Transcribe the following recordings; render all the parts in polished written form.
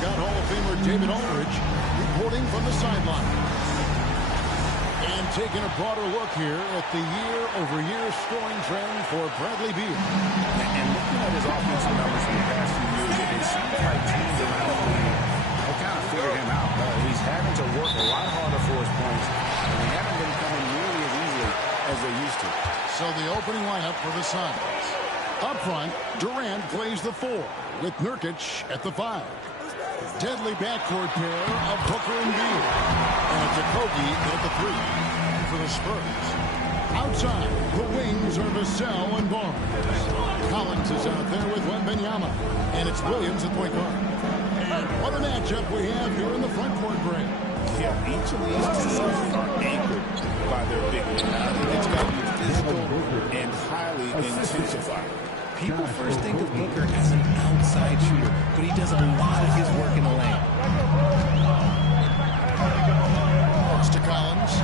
we've got Hall of Famer David Aldridge reporting from the sideline. And taking a broader look here at the year-over-year scoring trend for Bradley Beal. And looking at his offensive numbers in the past few years, it seems like teams around the league have kind of figured him out. He's having to work a lot harder for his points, and they haven't been coming nearly as easily as they used to. So the opening lineup for the Suns. Up front, Durant plays the 4, with Nurkic at the 5. Deadly backcourt pair of Booker and Beal. And it's Okogie at the 3 for the Spurs. Outside, the wings are Vassell and Barnes. Collins is out there with Wembanyama. And it's Williams at point guard. And what a matchup we have here in the front court break. Yeah, each of these teams are anchored by their big men. I think it's got to be physical and highly intensified. People first think of Booker as an outside shooter, but he does a lot of his work in the lane. It's to Collins.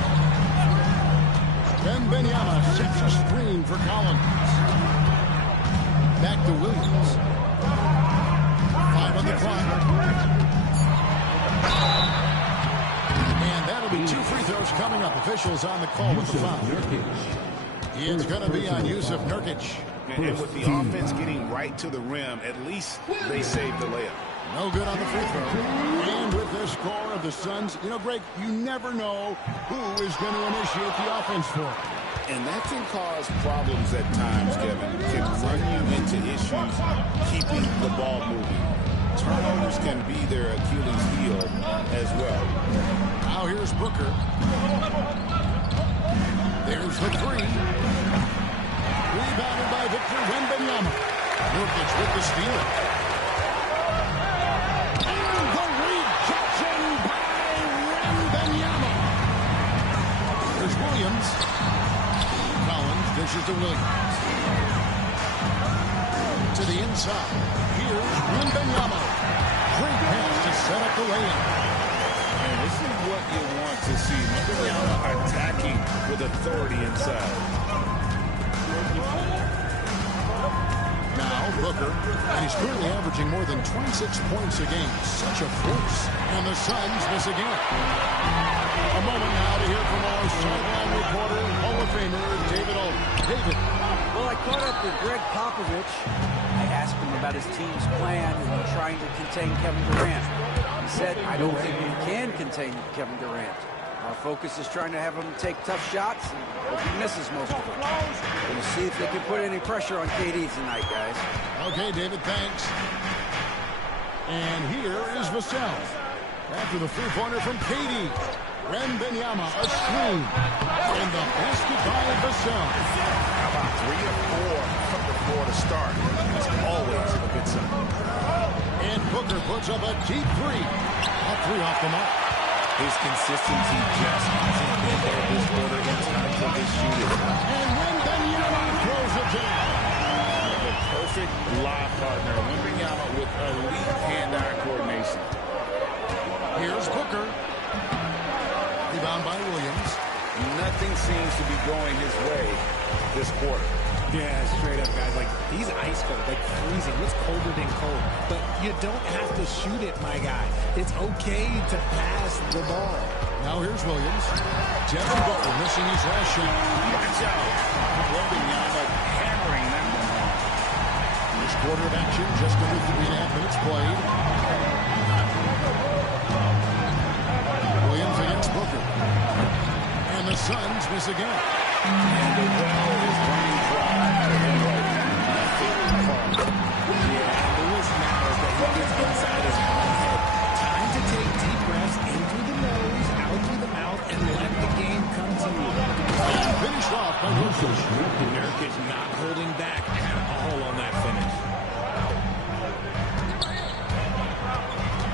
Wembanyama sets a screen for Collins. Back to Williams. 5 on the clock. And that'll be 2 free throws coming up. Officials on the call with the foul. It's going to be on Yusuf Nurkic. And with the offense getting right to the rim, at least they saved the layup. No good on the free throw. And with this score of the Suns, you know, Greg, you never know who is going to initiate the offense for them. And that can cause problems at times, Kevin. It can run you into issues keeping the ball moving. Turnovers can be their Achilles heel as well. Now here's Booker. There's the 3. Rebounded by Victor Wembanyama. Nurkic with the steal. And the rejection by Wembanyama. There's Williams. Collins dishes to Williams. To the inside. Here's Wembanyama. Great pass to set up the lane. And this is what you want to see. Wembanyama attacking with authority inside. Now Booker, and he's currently averaging more than 26 points a game. Such a force. And the Suns miss again. A moment now to hear from our sideline reporter, Hall of Famer David Aldridge. David. Well, I caught up with Greg Popovich. I asked him about his team's plan in trying to contain Kevin Durant. He said, I don't think we can contain Kevin Durant. Our focus is trying to have him take tough shots, and hope he misses most of them. We'll see if they can put any pressure on KD tonight, guys. Okay, David, thanks. And here is Vassell. After the three-pointer from KD. Wembanyama, a screen. And the basket by Vassell. How about 3 or 4 from the floor to start? That's always a good sign. And Booker puts up a deep 3. A 3 off the mark. His consistency just hasn't been there this quarter in time for his shooting. And Wembanyama throws it down. The perfect live partner. Wembanyama with elite hand-eye coordination. Here's Booker. Rebound by Williams. Nothing seems to be going his way this quarter. Yeah, straight up, guys. Like, he's ice cold, like freezing. What's colder than cold? But you don't have to shoot it, my guy. It's okay to pass the ball. Now here's Williams. Devin Booker missing his last shot. Watch out. Wembanyama hammering that one home. This quarter of action just under 3.5 minutes played. Williams against Booker. And the Suns miss again. And the well is running dry. Nothing from it. Yeah, Lewis knows that he gets inside his own head. Time to take deep breaths in through the nose, out through the mouth, and let the game come to you. And finished off by Nurkic. Nurkic not holding back at all on that finish.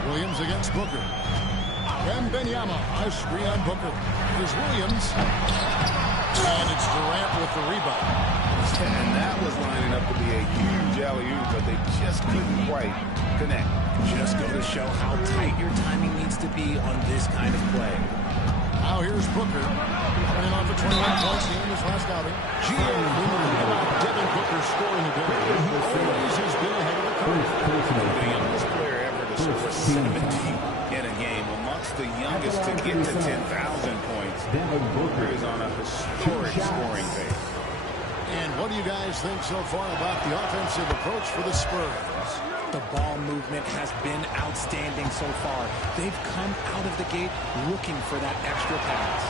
Williams against Booker. Wembanyama, a screen on Booker. Here's Williams. And it's Durant with the rebound. And that was lining up to be a huge alley-oop, but they just couldn't quite connect. Just go to show how tight your timing needs to be on this kind of play. Now here's Booker. Coming on for 21 points in his last outing. Devin Booker scoring again. He always has been ahead of the curve. The youngest player ever to score in a game, amongst the youngest to get to 10,000 points. Booker is on a historic scoring pace. And what do you guys think so far about the offensive approach for the Spurs? The ball movement has been outstanding so far. They've come out of the gate looking for that extra pass.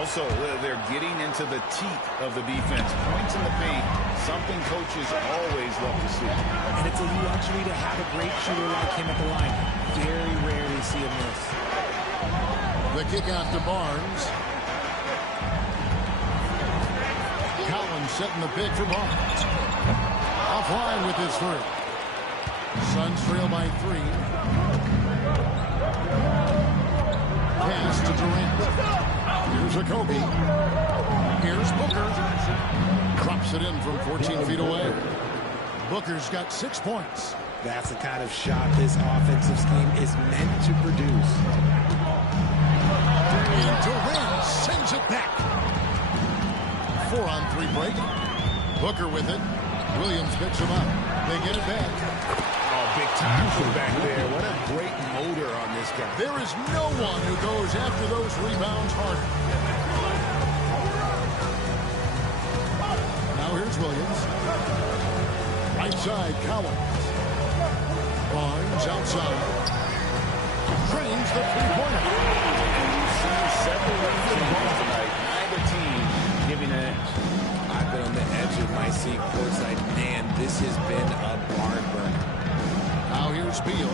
Also, they're getting into the teeth of the defense. Points in the paint, something coaches always love to see. And it's a luxury to have a great shooter like him at the line. Very rare to see a miss. The kick out to Barnes. Collins setting the pick for Barnes. Offline with his three. Suns trail by 3. Pass to Durant. Here's a Kobe. Here's Booker. Drops it in from 14 feet away. Booker's got 6 points. That's the kind of shot this offensive scheme is meant to produce. And Durant sends it back. 4-on-3 break. Booker with it. Williams picks him up. They get it back. Big time from back there. What a great motor on this guy. There is no one who goes after those rebounds harder. Now here's Williams. Right side, Collins. Barnes outside. Drains the three-pointer. And you see several teams tonight. Neither team giving an edge. I've been on the edge of my seat courtside. Man, this has been a barn burner. Now here's Beal.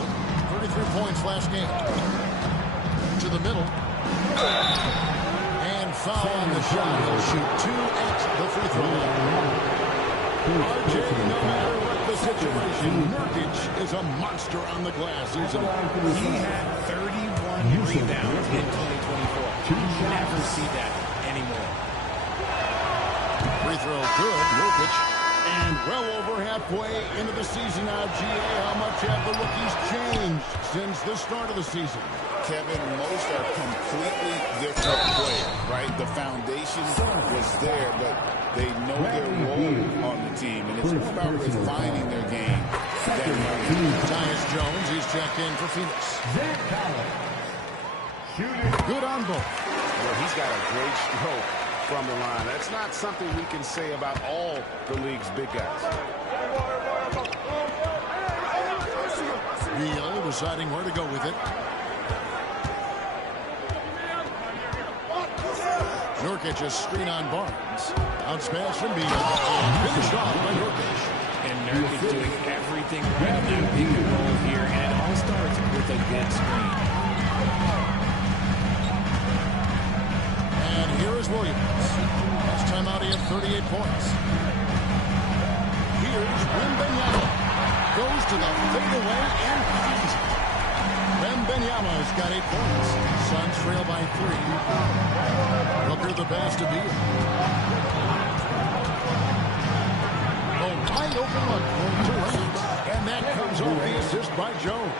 33 points last game. To the middle. And foul on the shot. He'll shoot 2 at the free throw line. RJ, no matter what the situation, Nurkic is a monster on the glass. He had 31 rebounds in 2024. You never see that anymore. Free throw good. Nurkic. And well over halfway into the season now, GA, how much have the rookies changed since the start of the season? Kevin, most are completely different players, right? The foundation was there, but they know their role on the team, and it's more about refining their game than Tyus Jones, he's checked in for Phoenix. Good on both. Well, he's got a great stroke from the line. That's not something we can say about all the league's big guys. Beal deciding where to go with it. Nurkic a screen on Barnes. Bounce pass from Beal. And finished off by Nurkic. And Nurkic doing everything right on that pick and roll here. And it all starts with a good screen. And here is Williams. Last time out he had 38 points. Here's Wembanyama. Goes to the fadeaway and finds it. Wembanyama's got 8 points. Suns trail by 3. Booker the pass to Beal. A wide open look for Durant. And that comes off the assist by Jones.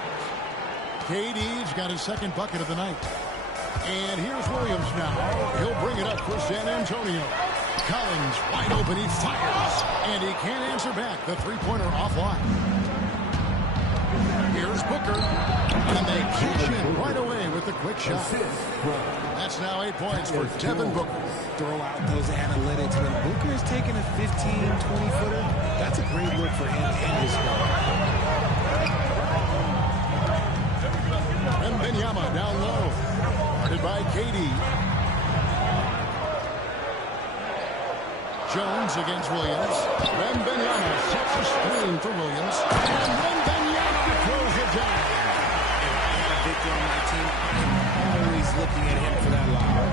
KD's got his 2nd bucket of the night. And here's Williams now. He'll bring it up for San Antonio. Collins wide open. He fires. And he can't answer back. The three-pointer offline. Here's Booker. And they cash in right away with the quick shot. That's now 8 points for Devin Booker. Throw out those analytics. When Booker is taking a 15, 20-footer, that's a great look for him and his squad. Wembanyama down low. Guarded by KD. Jones against Williams. Wembanyama sets a screen for Williams. And Wembanyama throws it down. If I had a Victor on my team, I'm always looking at him for that lob.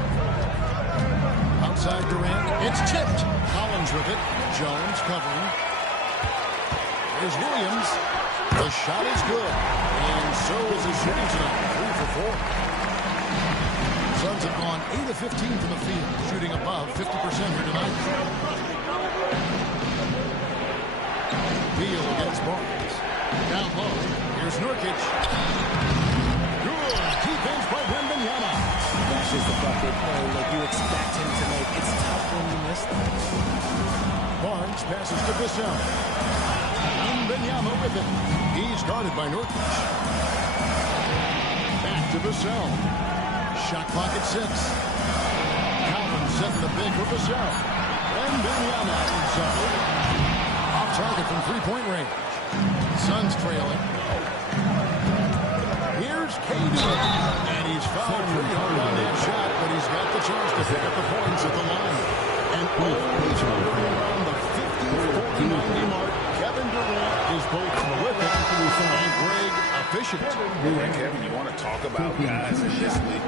Outside Durant. It's tipped. Collins with it. Jones covering. Here's Williams. The shot is good. And so is his shooting tonight. 3 for 4. Suns have gone 8 of 15 from the field, shooting above 50% here tonight. Beal against Barnes. Down low. Here's Nurkic. Good defense by Wembanyama. That's the bucket play like you expect him to make. It's tough when you miss that. Barnes passes to Bissell. Wembanyama with it. He's guarded by Nurkic. to Vassell. Shot clock at 6. Collins setting the big for Vassell. And Benyama is off target from three-point range. Suns trailing. Here's KD. And he's fouled pretty hard on that shot, but he's got the chance to pick up the points at the line. And he's hovering around the 50-40-90 mark. Kevin Durant is both prolific and Greg efficient. Kevin, you want to talk about guys in this league?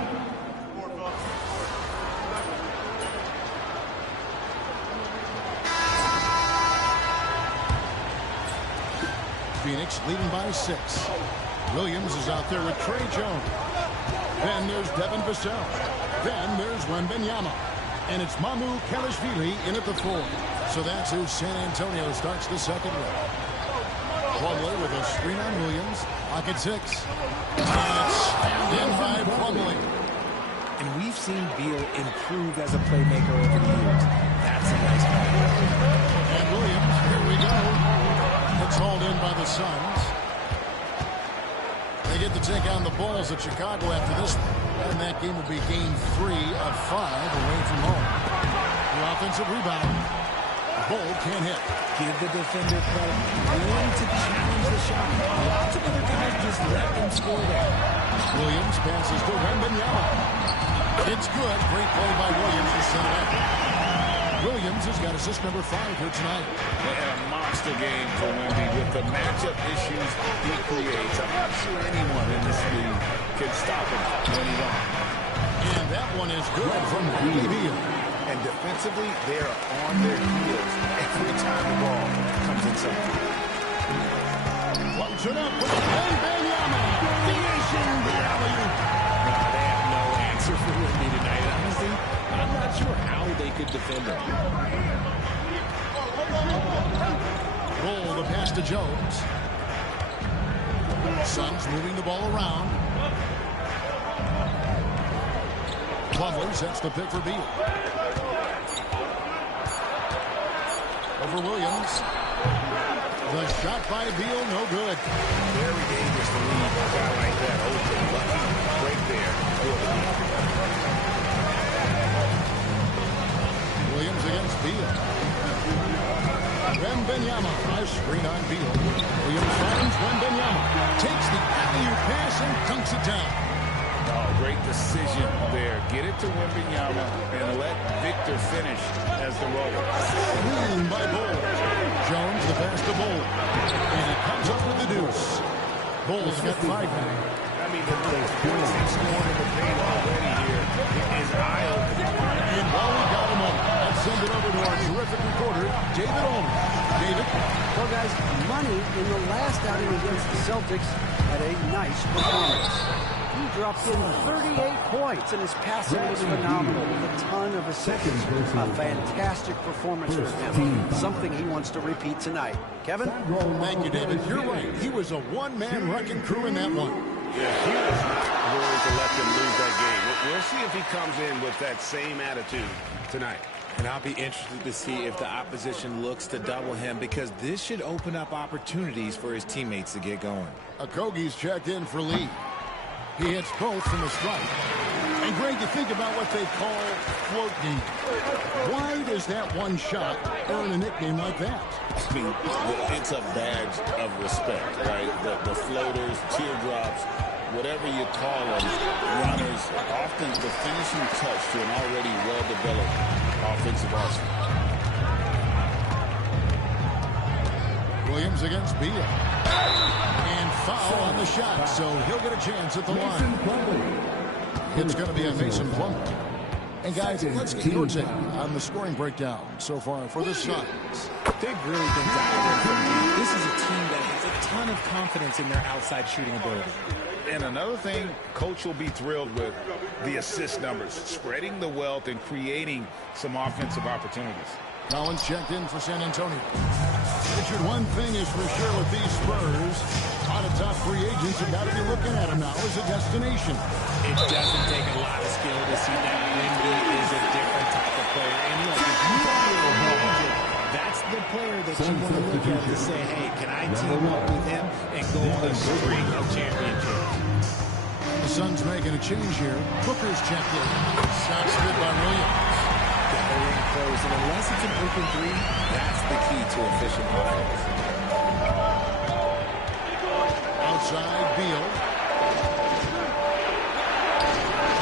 Phoenix leading by 6. Williams is out there with Trey Jones. Then there's Devin Vassell. Then there's Wembanyama. And it's Mamu Kelishvili in at the 4. So that's who San Antonio starts the second with. Plumlee with a screen on Williams. Pocket 6. And it's slammed in by Plumlee. And we've seen Beal improve as a playmaker over the years. That's a nice play. And Williams, here we go. It's hauled in by the Suns. They get to take on the Bulls at Chicago after this one. And that game will be game 3 of 5 away from home. The offensive rebound. Bull can't hit. Give the defender credit. Willing to challenge the shot. Lots of other guys just let them score there. Williams passes to Wembanyama. It's good. Great play by Williams to set it up. Williams has got assist number 5 here tonight. And a monster game for Wemby with the matchup issues he creates. I'm not sure anyone in this league can stop him when he wants. And that one is good from Beal. And defensively, they are on their heels every time the ball comes inside. Plugs it up with Wembanyama. Finishing the alley-oop. They have no answer for Wemby tonight. Honestly, I'm not sure how they could defend him. Roll the pass to Jones. Suns moving the ball around. Plumlee sets the pick for Beal. Over Williams. The shot by Beal, no good. Very dangerous to leave a guy like that open. Lucky break there. Williams against Beal. Wembanyama. Nice screen on Beal. Williams finds Wembanyama. Takes the alley-oop pass and dunks it down. Oh, great decision there. Get it to Wembanyama and let Victor finish as the roller. Screen by Bull. Jones the pass to Bull. And he comes up with the deuce. Bull's got 5 now. I mean, the points he's scored in the paint already here is eye-opening. And while we got him on, let's send it over to our terrific reporter, David Olney. David? Well, guys, Money in the last outing against the Celtics had a nice performance. He dropped in 38 points, and his passing was phenomenal with a ton of assists. A fantastic performance for him. Something he wants to repeat tonight. Kevin? Thank you, David. You're right. He was a one-man wrecking crew in that one. Yeah, he was not going to let them lose that game. We'll see if he comes in with that same attitude tonight. And I'll be interested to see if the opposition looks to double him, because this should open up opportunities for his teammates to get going. Okogie's checked in for Lee. He hits both from the strike. And Greg, you think about what they call float game. Why does that one shot earn a nickname like that? I mean, it's a badge of respect, right? The floaters, teardrops, whatever you call them, runners, often the finishing touch to an already well-developed offensive arsenal. Williams against Beal. And foul on the shot, so he'll get a chance at the line. It's going to be a Mason Plumlee. And guys, let's get your take on the scoring breakdown so far for the Suns. They've really been dialed in. This is a team that has a ton of confidence in their outside shooting ability. And another thing, Coach will be thrilled with the assist numbers, spreading the wealth and creating some offensive opportunities. Collins checked in for San Antonio. Richard, one thing is for sure with these Spurs, a lot of top free agents have got to be looking at them now as a destination. It doesn't take a lot of skill to see that Wemby is a different type of player. And look, if you are a manager, that's the player that you want to look at to say, hey, can I team up with him and go on a string of championships? The Suns making a change here. Booker's checked in. Shots good by Williams. Got the ring closed, and unless it's an open three, that's the key to efficient offense. Outside, Beal.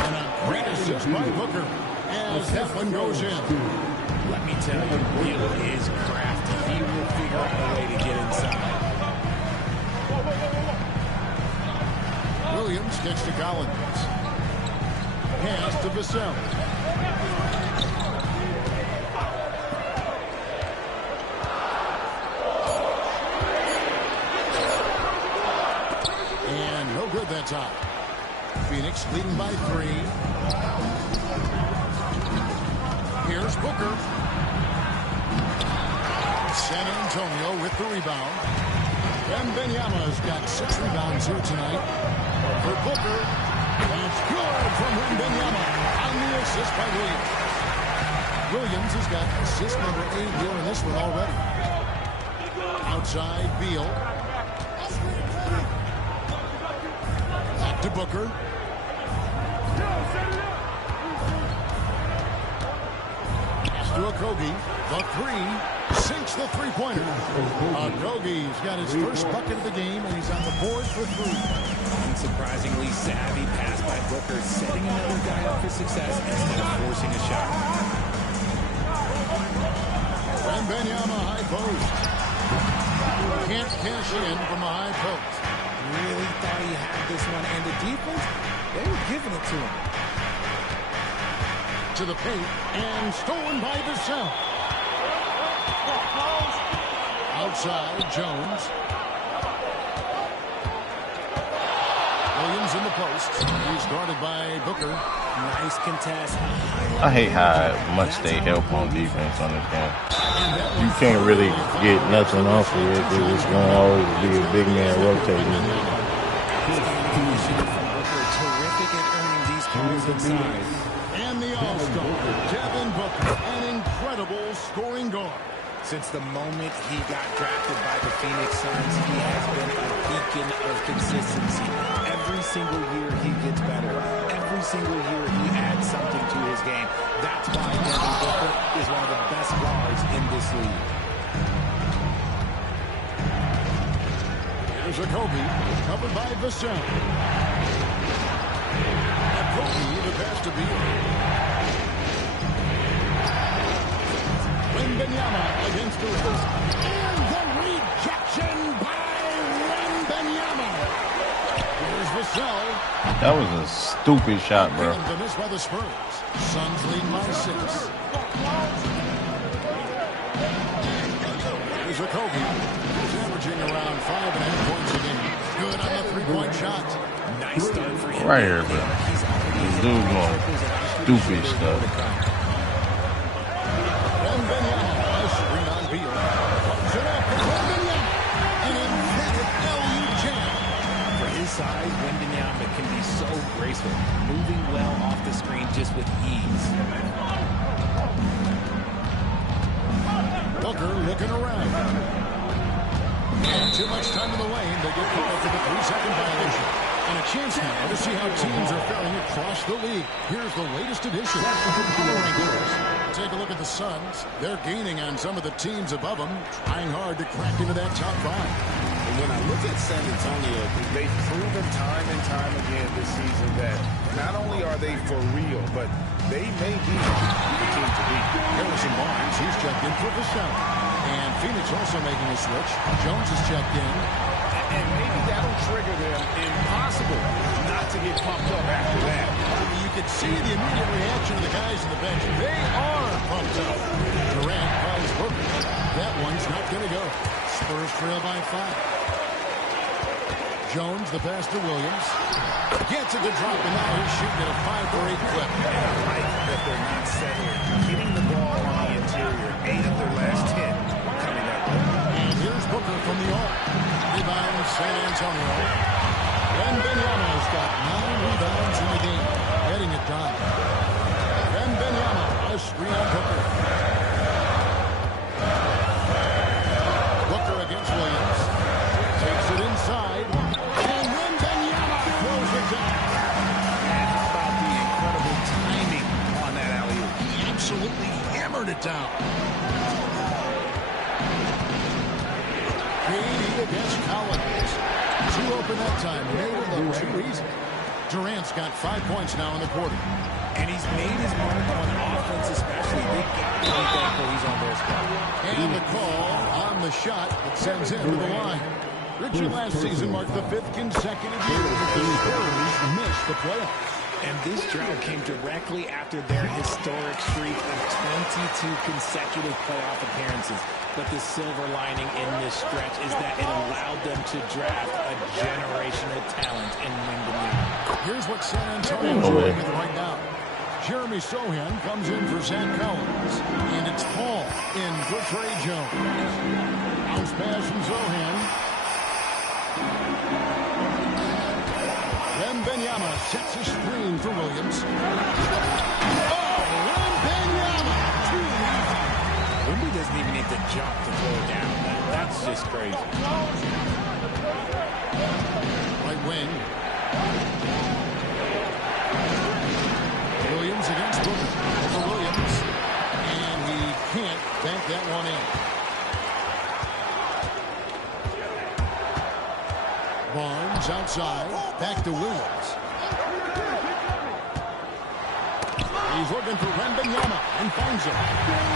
And a great assist by Booker as that one goes in. Let me tell you, Beal is crafty. He will figure out a way to get inside. Williams gets to Collins. Pass to Vassell. And no good that time. Phoenix leading by 3. Here's Booker. San Antonio with the rebound. Wembanyama's got 6 rebounds here tonight. For Booker. That's good from Wembanyama on the assist by Williams. Williams has got assist number 8 here in this one already. Outside, Beal. Back to Booker. To Okogie, the 3, sinks the three-pointer. Okogie's got his first bucket of the game, and he's on the board for 3. Unsurprisingly savvy pass by Booker, setting another guy up for success instead of forcing a shot. Wembanyama high post. Can't cash in from a high post. Really thought he had this one, and the defense, they were giving it to him. To the paint, and stolen by Vassell. Outside, Jones. Williams in the post. He's guarded by Booker. Nice contest. I hate how much they help on defense on this game. You can't really get nothing off of it because it's going to always be a big man rotating. Terrific at earning these calls inside. And the All-Star, Devin Booker, an incredible scoring guard. Since the moment he got drafted by the Phoenix Suns, he has been a beacon of consistency. Every single year he gets better. Every single year he adds something to his game. That's why Devin Booker is one of the best guards in this league. Here's Okogie, covered by Vassell. Okogie, the pass to Beal. Wembanyama against the rim. And the rejection by Wembanyama. Here's Vassell. That was a stupid shot, bro. And the miss by the Spurs. Suns leading by 6. Here's Okogie. He's averaging around 5.5 points a game. Good on the 3-point shot. Nice start for him. Right here, bro. This dude doing stupid stuff. Wembanyama, a screen on Beal. Comes it up, and Wembanyama. An emphatic LU jam. For his size, Wembanyama can be so graceful, moving well off the screen just with ease. Booker looking around. And too much time in the lane. They get called for the 3-second violation. And a chance now to see how teams are faring across the league. Here's the latest edition of the Power Rankings. Take a look at the Suns. They're gaining on some of the teams above them, trying hard to crack into that top 5. And when I look at San Antonio, they've proven time and time again this season that not only are they for real, but they may be the team to beat. Harrison Barnes, he's checked in for Vassell. And Phoenix also making a switch. Jones is checked in. And maybe that'll trigger them. Impossible not to get pumped up after that. You can see the immediate reaction of the guys in the bench. They are pumped up. Durant finds Booker. That one's not going to go. Spurs trail by 5. Jones, the pass to Williams. Gets a good drop, and now he's shooting at a 5-for-8 clip. And I like that they're not settling. Hitting the ball on the interior. 8 of their last 10 coming that way. And here's Booker from the arc. Rebound San Antonio. Wembanyama's got 9 rebounds in the game. Getting it done. Wembanyama, a screen on Booker. Booker against Williams. Takes it inside. And Wembanyama throws it down. open that time. Made it look too easy. Durant's got 5 points now in the quarter. And he's made his mark on offense especially. They got to be thankful he's on their spot. And the call on the shot that sends him to the line. Richard last season marked the 5th consecutive year that the Spurs missed the playoffs. And this drought came directly after their historic streak of 22 consecutive playoff appearances. But the silver lining in this stretch is that it allowed them to draft a generational talent in Wingman. Here's what San Antonio's doing with right now. Jeremy Sohan comes in for Zach Collins. And it's Paul in for Trey Jones. Bounce pass from Sohan. Wembanyama sets a screen for Williams. Oh, Wembanyama! Too easy. Wemby doesn't even need to jump to throw it down. That's just crazy. Right wing. Williams against Booker. For Williams. And he can't bank that one in. Barnes outside. Back to Williams. He's looking for Wembanyama and finds him.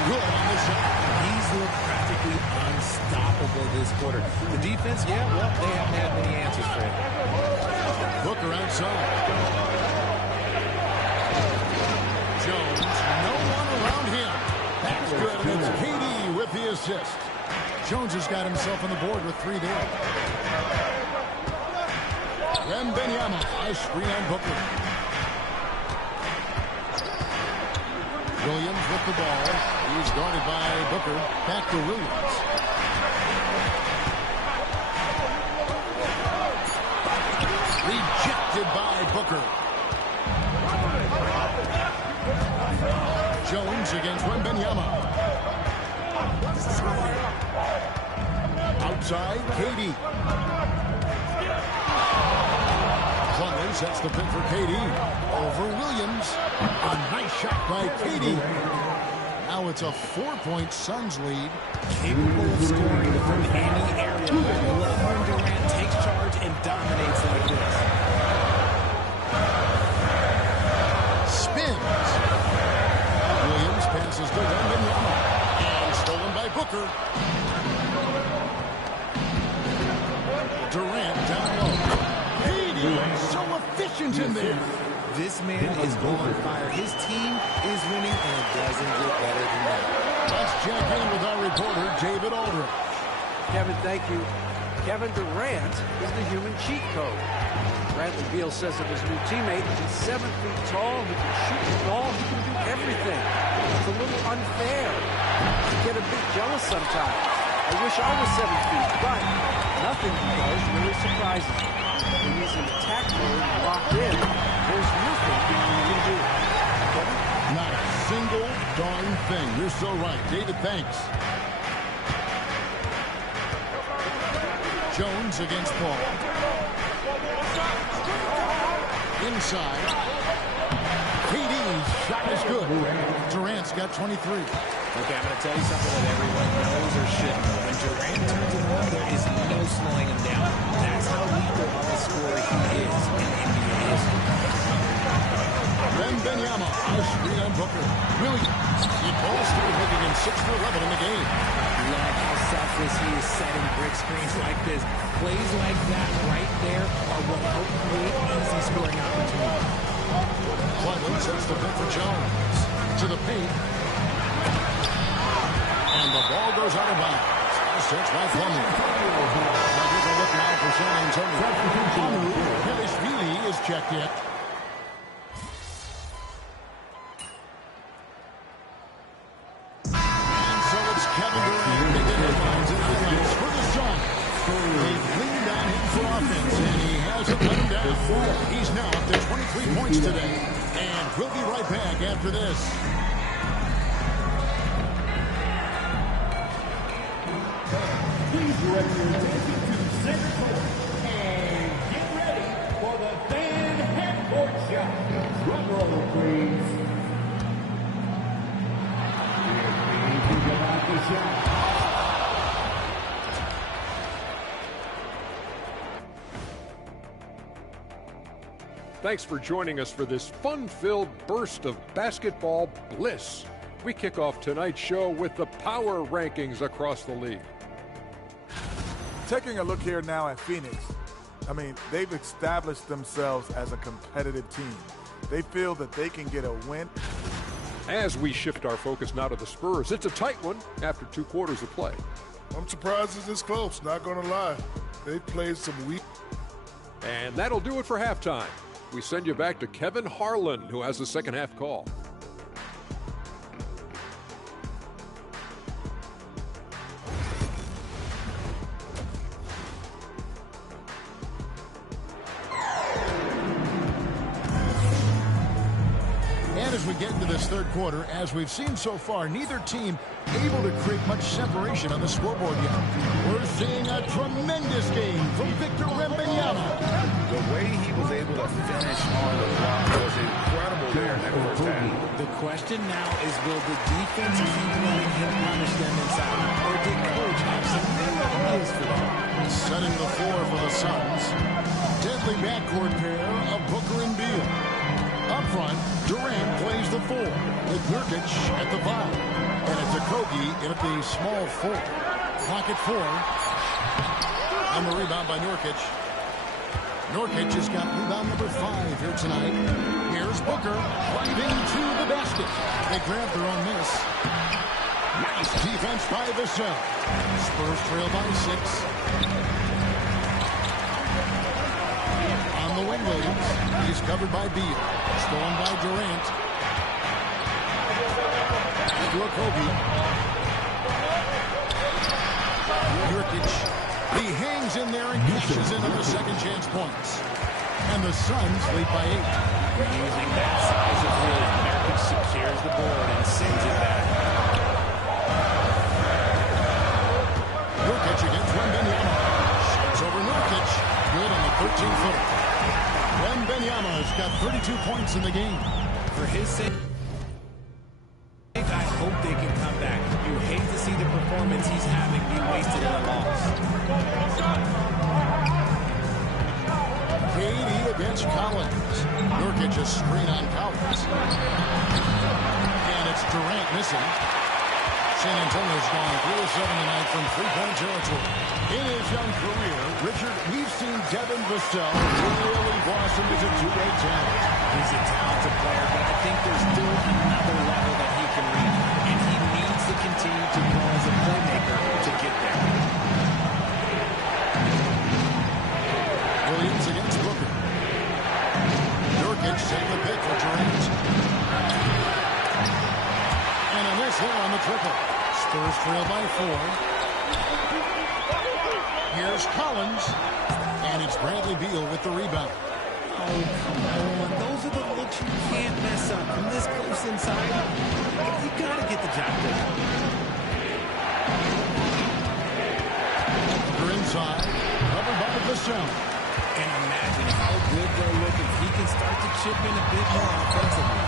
Good on the shot. He's looked practically unstoppable this quarter. The defense, yeah, well, they haven't had many answers for him. Booker outside. Jones, no one around him. That's good, and it's KD with the assist. Jones has got himself on the board with 3 there. Wembanyama, a screen on Booker. Williams with the ball. He's guarded by Booker. Back to Williams. Rejected by Booker. Jones against Wembanyama. Outside, KD. Plumlee sets the pick for KD. Over Williams. A nice shot by KD. Now it's a 4-point Suns lead. Capable of scoring from any area. When Durant takes charge and dominates like this. Spins. Williams passes to Wembanyama. And stolen by Booker. Durant down low. KD so efficient in there. This man is on fire. His team is winning, and it doesn't get better than that. Let's check in with our reporter, David Aldridge. Kevin, thank you. Kevin Durant is the human cheat code. Bradley Beal says of his new teammate, he's 7 feet tall, he can shoot the ball, he can do everything. It's a little unfair. I get a bit jealous sometimes. I wish I was 7 feet, but nothing he does really surprises me. When he's in attack mode and locked in, there's nothing he can do. Kevin? Not a single darn thing. You're so right. David, thanks. Jones against Paul. Inside. KD's shot is good. Durant's got 23. Okay, I'm going to tell you something that everyone knows or should know. When Durant turns it on, there is no slowing him down. That's how lethal of a scorer he is in NBA history. Wembanyama, a screen on Booker. Williams, he ball still making him 6 for 11 in the game. Love how selfless he is setting brick screens like this. Plays like that right there are what help create easy scoring opportunities. Cleveland sets the pick for Jones. To the paint. And the ball goes out of bounds. Six by Plumlee. Now here's a look now for San Antonio. Hilishvili is checked in. And so it's Kevin Durant making headlines in the East for the Suns. They've leaned on him for offense, and he hasn't let him down. He's now up to 23 points today. And we'll be right back after this. Please direct your attention to center court and get ready for the fan half-court shot. Drum roll, please. Think about the shot. Thanks for joining us for this fun-filled burst of basketball bliss. We kick off tonight's show with the power rankings across the league. Taking a look here now at Phoenix, I mean, they've established themselves as a competitive team. They feel that they can get a win. As we shift our focus now to the Spurs, it's a tight one after 2 quarters of play. I'm surprised it's this close, not going to lie. They played some weak. And that'll do it for halftime. We send you back to Kevin Harlan, who has the second half call. And as we get into this third quarter, as we've seen so far, neither team able to create much separation on the scoreboard yet. We're seeing a tremendous game from Victor Wembanyama. The way he was able to finish on the block was incredible there in that first half. The question now is, will the defense keep letting him punish them inside, or did Coach have some new ideas for them? Setting the floor for the Suns. Deadly backcourt pair of Booker and Beal. Up front, Durant plays the 4 with Nurkic at the 5. And it's Okogie in at the small 4. Clock at 4. On the rebound by Nurkic. Nurkic has got rebound number 5 here tonight. Here's Booker driving to the basket. They grab their own miss. Nice defense by Vassell. Spurs trail by 6. On the wing, Williams. He's covered by Beal. Stolen by Durant. To Okogie. Nurkic. He hangs in there and cashes in on the second chance points. And the Suns lead by 8. Using that size of Williams, Nurkic secures the board and sends it back. Nurkic against Wembanyama. Shots over Nurkic. Good on the 13-footer. Wembanyama's got 32 points in the game. For his sake, I hope they can come back. You hate to see the performance he's having be wasted in a loss. KD against Collins. Nurkic a screen on Collins. And it's Durant missing. San Antonio's gone 3 of 7 tonight from three-point territory. In his young career, Richard, we've seen Devin Vassell really blossom as a two-way talent. He's a talented player, but I think there's still another level that he can reach. And he needs to continue to grow as a playmaker to get there. Williams against Booker. Nurkic taking the pick for Durant. And a miss here on the triple. Spurs trail by 4. Here's Collins. And it's Bradley Beal with the rebound. Oh, come on. Those are the looks you can't mess up. From this close inside, you got to get the job done. They're inside. Covered by Vassell. And imagine how good they'll look if he can start to chip in a bit more offensively.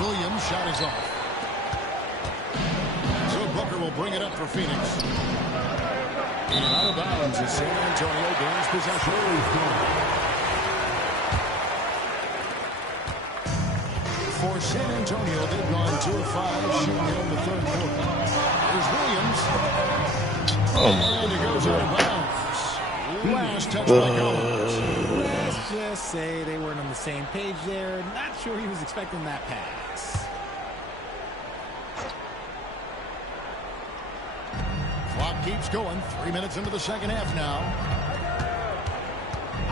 Williams' shot is off. So Booker will bring it up for Phoenix. And out of bounds as San Antonio gains possession. For San Antonio, they've gone 2 of 5 shooting in the third quarter. Here's Williams. And it goes out of bounds. Last touch by Collins. Let's just say they weren't on the same page there. Not sure he was expecting that pass. Clock keeps going. 3 minutes into the second half now.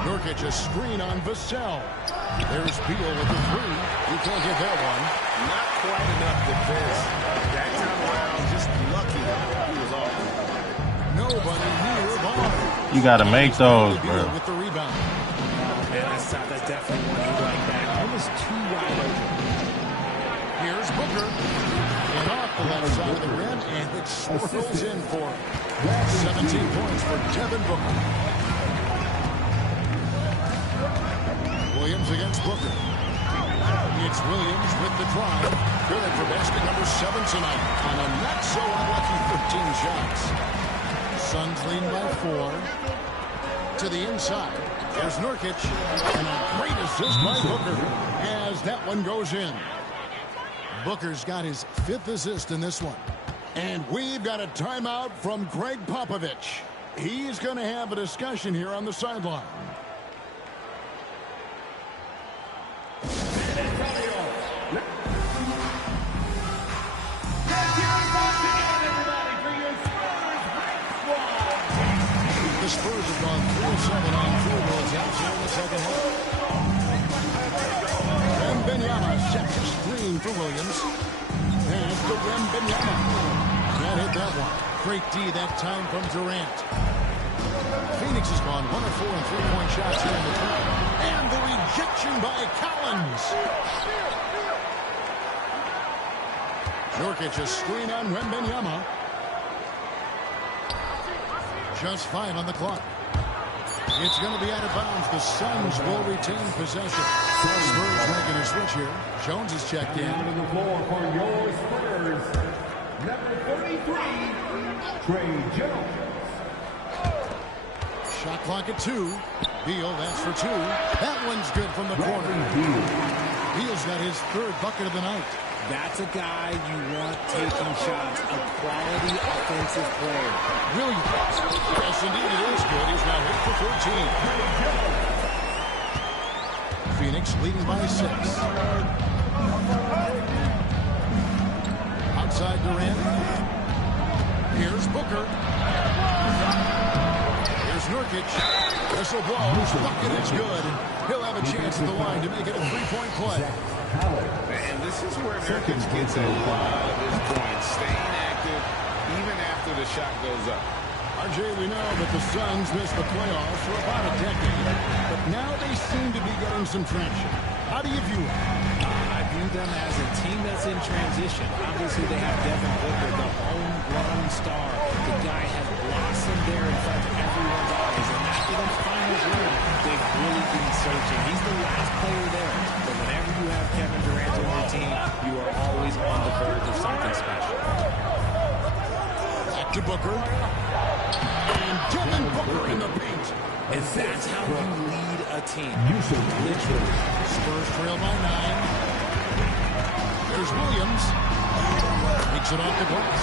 Nurkic a screen on Vassell. There's Beal with the 3. You can't get that one. Not quite enough defense. That time around, just lucky that he was off. Nobody near Ball. You got to make those, bro. With the rebound. Man, that's definitely one you like that. Almost too wide open. Here's Booker. And off the left side of the rim, and it swirls in for 17 points for Devin Booker. Williams against Booker. It's Williams with the drive. Good for basket number 7 tonight on a not so unlucky 15 shots. Suns lead by 4. To the inside. Here's Nurkic. And a great assist by Booker as that one goes in. Booker's got his 5th assist in this one. And we've got a timeout from Greg Popovich. He's going to have a discussion here on the sideline. The Spurs have gone 3-7 on field goals outside in the second half. Wembanyama sets a screen for Williams. And to Wembanyama. Can't hit that one. Great D that time from Durant. Phoenix has gone 1 of 4 in three-point shots here in the third. And the rejection by Collins. Nurkic a screen on Wembanyama. Just 5 on the clock. It's going to be out of bounds. The Suns will retain possession. Spurs making a switch here. Jones is checked in. On the floor for your Spurs, number 33, Trey Jones. Shot clock at 2. Beal, that's for 2. That one's good from the corner. Beal's got his 3rd bucket of the night. That's a guy you want taking shots, a quality offensive player. Williams. Yes, indeed, it is good. He's now 8 for 14. Phoenix leading by 6. Outside Durant. Here's Booker. Here's Nurkic. Whistle blows. Bucket is good. He'll have a chance at the line to make it a 3-point play. And this is where Nurkic gets a lot of his points, staying active even after the shot goes up. RJ, we know that the Suns missed the playoffs for about a decade, but now they seem to be getting some traction. How do you view it? I view them as a team that's in transition. Obviously, they have Devin Booker, the homegrown star. The guy has blossomed there in front of everyone's eyes, and after the finals win, they've really been searching. He's the last player there, but whenever you have Kevin Durant on your team, you are always on the verge of something special. Back to Booker. And Devin Booker in the paint. And that's how you lead a team. Literally. Spurs trail by 9. There's Williams. Takes it off the glass.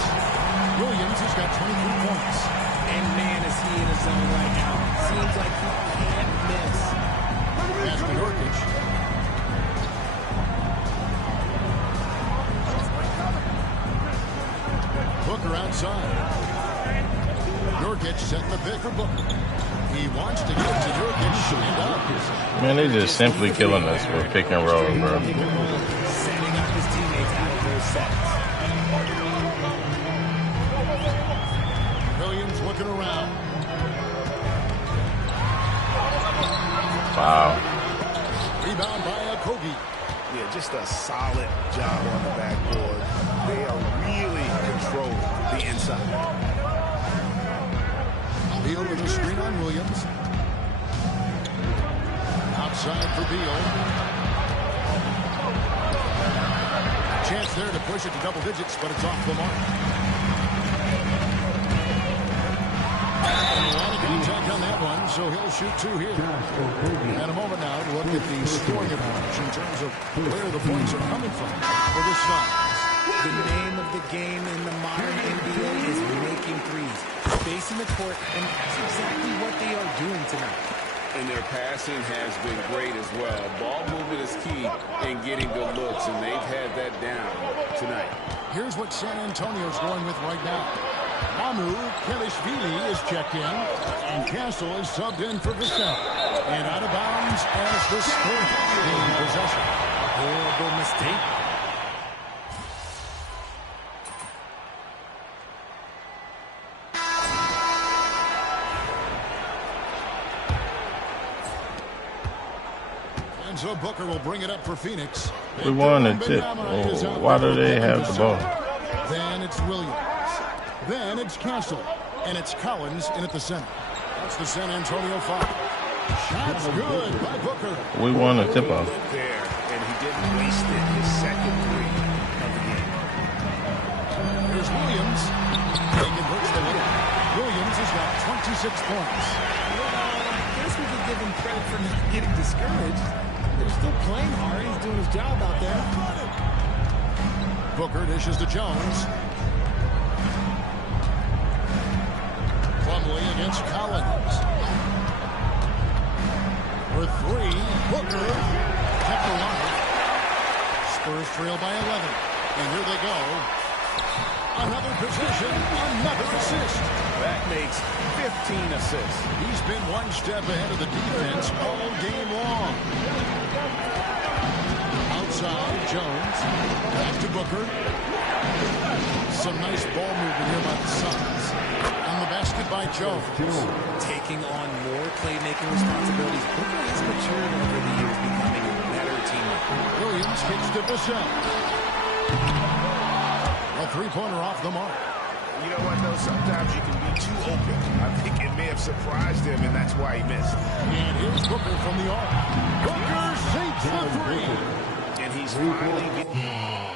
Williams has got 23 points. And man, is he in his zone right now. Seems like he can't miss. Pass to Nurkic. Booker outside. Nurkic setting the pick for Booker. He wants to get to Nurkic and up. Man, they just simply killing us with pick and roll, bro. Setting up his teammates out of those sets. Williams looking around. Wow. Rebound by Kobe. Yeah, just a solid job on the backboard. They are really controlling the inside. Beal with a screen on Williams. Outside for Beal. Chance there to push it to double digits, but it's off the mark. And a lot of contact on that one, so he'll shoot 2 here. And a moment now to look at the scoring approach in terms of where the points are coming from for the Suns. The name of the game in the modern NBA is making threes. Spacing the court, and that's exactly what they are doing tonight. And their passing has been great as well. Ball movement is key in getting good looks, and they've had that down tonight. Here's what San Antonio's going with right now. Mamu Kelishvili is checked in, and Castle is subbed in for Vassell. And out of bounds as the Spurs gain possession. Horrible mistake. So Booker will bring it up for Phoenix. We won the tip. Oh, why do they have the ball? Then it's Williams. Then it's Castle. And it's Collins in at the center. That's the San Antonio foul. Shot's good by Booker. We won the tip-off. There, and he didn't waste it. His second 3 of the game. Here's Williams. He converts the lead. Williams has got 26 points. we could give him credit for not getting discouraged. They're still playing hard. He's doing his job out there. Booker dishes to Jones. Plumlee against Collins. For three, Booker kept alive. Spurs trail by 11. And here they go. Another possession, another assist. That makes 15 assists. He's been one step ahead of the defense all game long. Outside, Jones. Back to Booker. Some nice ball movement here by the Suns. And the basket by Jones. Taking on more playmaking responsibilities. Booker has matured over the years, becoming a better teammate. Williams kicks to Vassell. A three-pointer off the mark. You know what, though? Sometimes you can be too open. I think it may have surprised him, and that's why he missed. And here's Booker from the arc. Booker sinks the three. And he's finally getting...